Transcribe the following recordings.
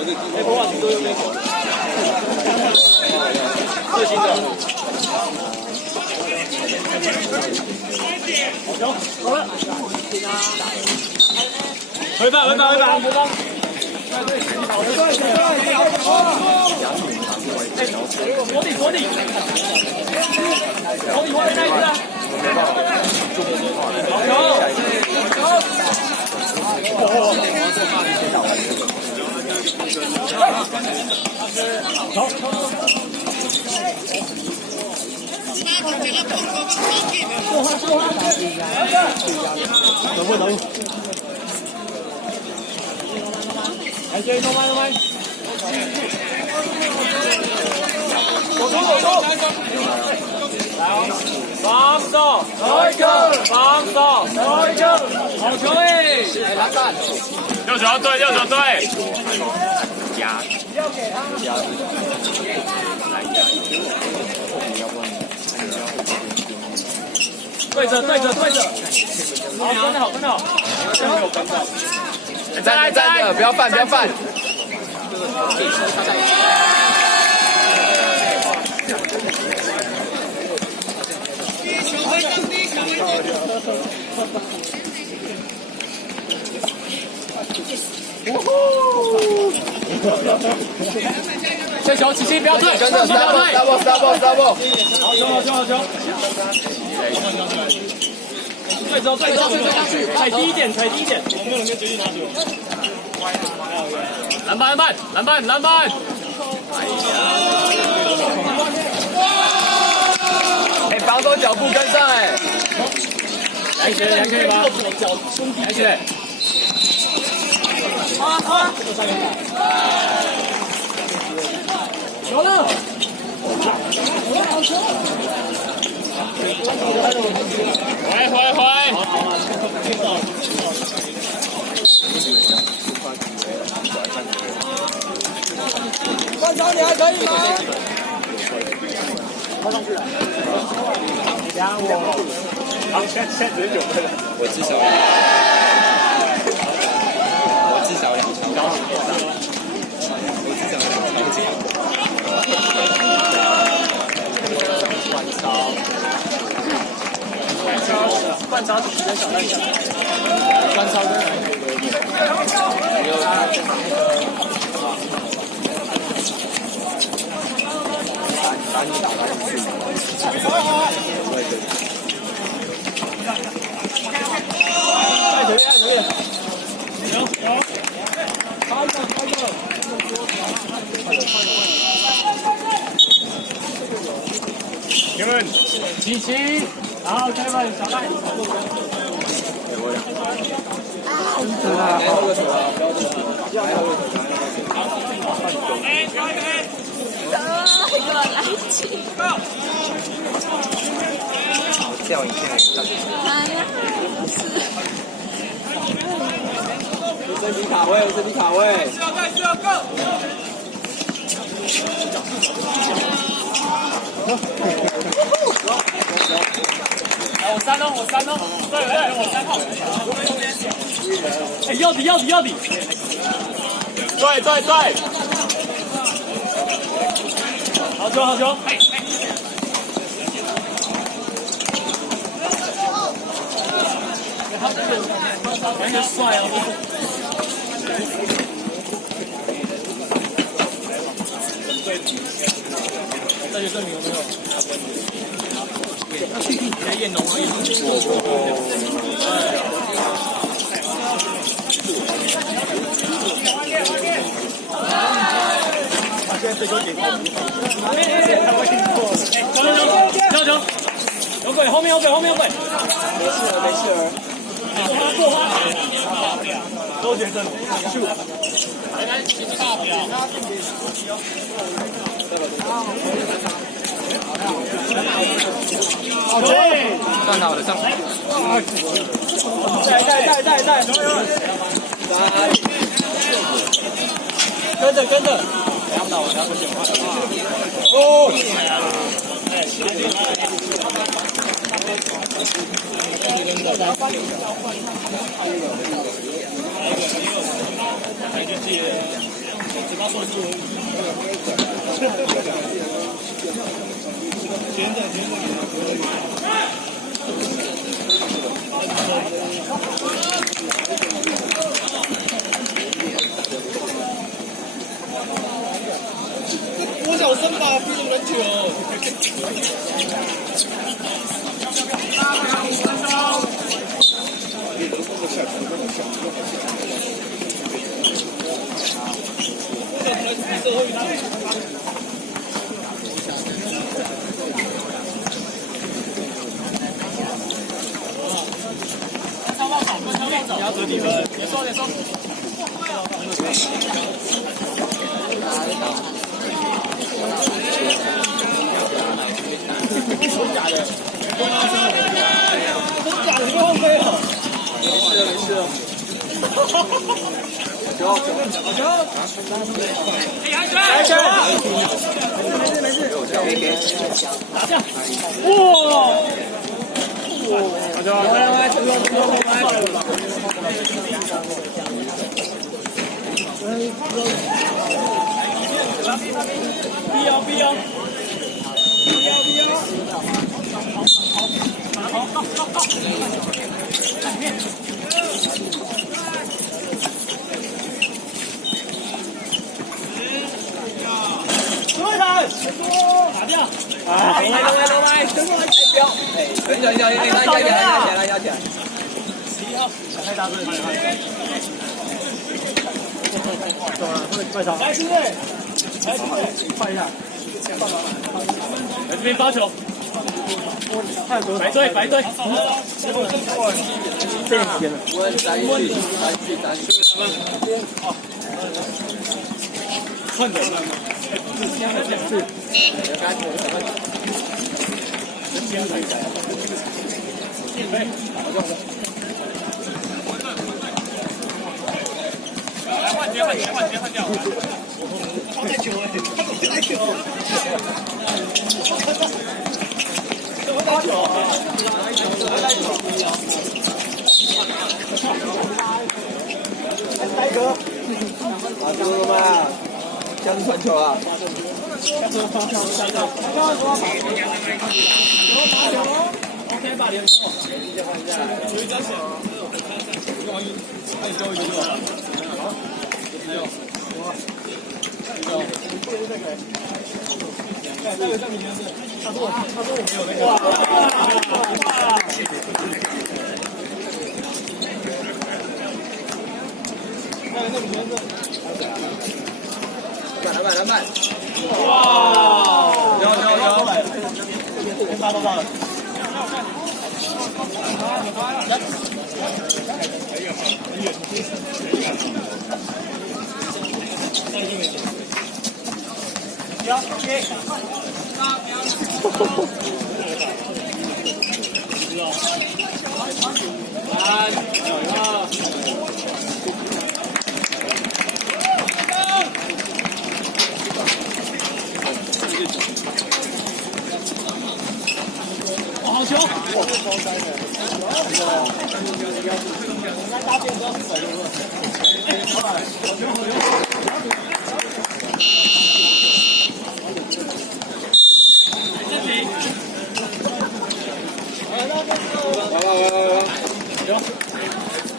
哎，波瓦许多右边球，最新的。行，好了。回放。锁底，外面那一只。好球！走步。来，这一动慢。走冲！防守，来一个！防守，来一个！好球哎！篮板！右手对。压！对着！好，跟好！没有跟到。站着，不要犯。这球起心不要退，跟着 double。好球！对着，踩低一点。没有人跟绝地拿球。篮板！哎，防守脚步跟上哎。来可以吧？来起来！有了！回！班长，你还可以吗？靠上去了。加我。好，现在只是9分了。我至少2条。半超比较小，半超跟把你打来去。太可以了！行，好，开一个。请问齐，然后开门，小赖。掉一片。身体卡位。我3哦，对，我3号。哎，要底。对。好球！感觉帅啊！这就证明有没有？在验农而已。他现在最终结果。球！有鬼！后面有鬼！没事。过花！周杰正，好球！站到我的上。在，跟着，看不到我，然后讲话。哦，国小生吧，不懂篮球。你要得几分？别说，别说。真假的？真假的？你放飞了？没事了，没事了。打架！哇！打掉！啊！来，不要！哎，等一下，拉起来。太大声了！来，兄弟！快一下！来这边发球。白队。这样子的。我打进去。看着。换掉。他带球哎，他怎么带球？怎么带球？呆哥，啊，这个嘛，这样子传球啊。OK 吧，连手。有一张险，还有交一个就好了。他说我没有那个。哇！那个名字。篮板！哇！有，先发到了。好球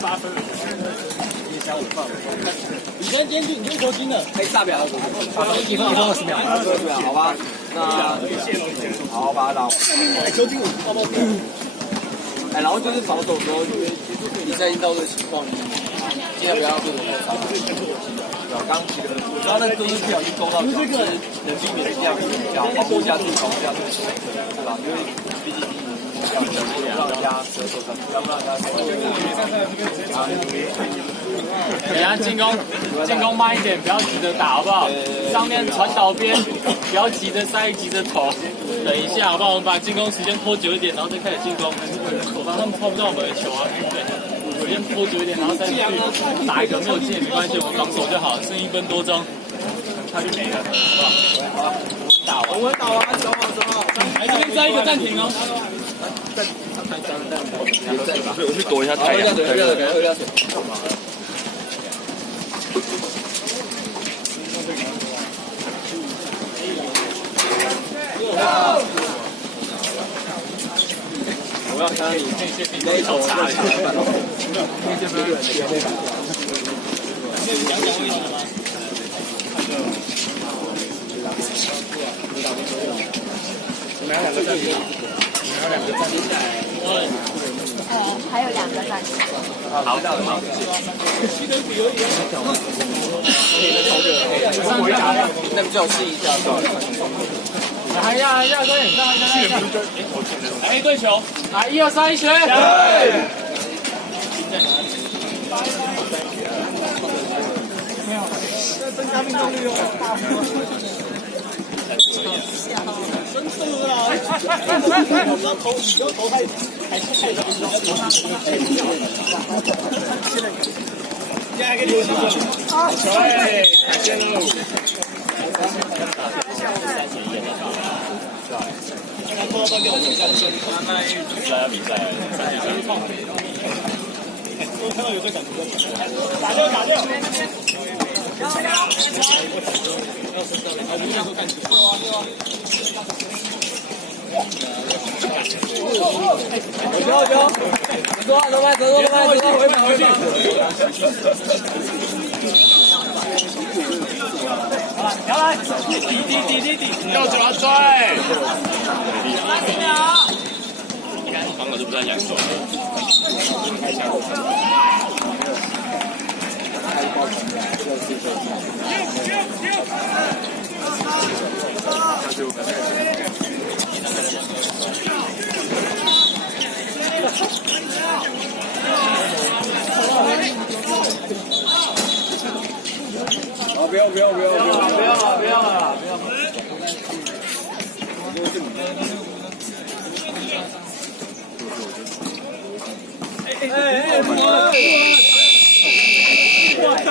！8分了，你先监制，你先球星的，可以炸表了。1分20秒20秒，好吧？那好，把它打完。球星包包。然后就是防守的时候，因为比赛已经到这个情况，尽量不要对我太差。刚起的，我知道那个都是不小心勾到球，能避免这样保护一下自己，对吧？因为毕竟要让人家得手分，要不让人家等下进攻慢一点，不要急着打，好不好？上面传导边，不要急着塞，急着投，等一下，好不好？我们把进攻时间拖久一点，然后再开始进攻。他们抛不到我们的球啊，对。时间拖久一点，然后再去打一个没有进也没关系，我们防守就好，剩1分多钟，他就没了，好不好？我们打完，走好。来这边再一个暂停哦。我去躲一下太阳。喝下水。要看到你那一头茶，还有2个站。好，那不就试一下就好了。来呀呀，快点上，哎，对球，来1、2、3，一起来！增加命中率哦。真的啊！不要投太现在还可以留下。对，再见喽。比赛，我看到有个感觉，打掉。要怎么追？防守就不太想说。不要了。我操！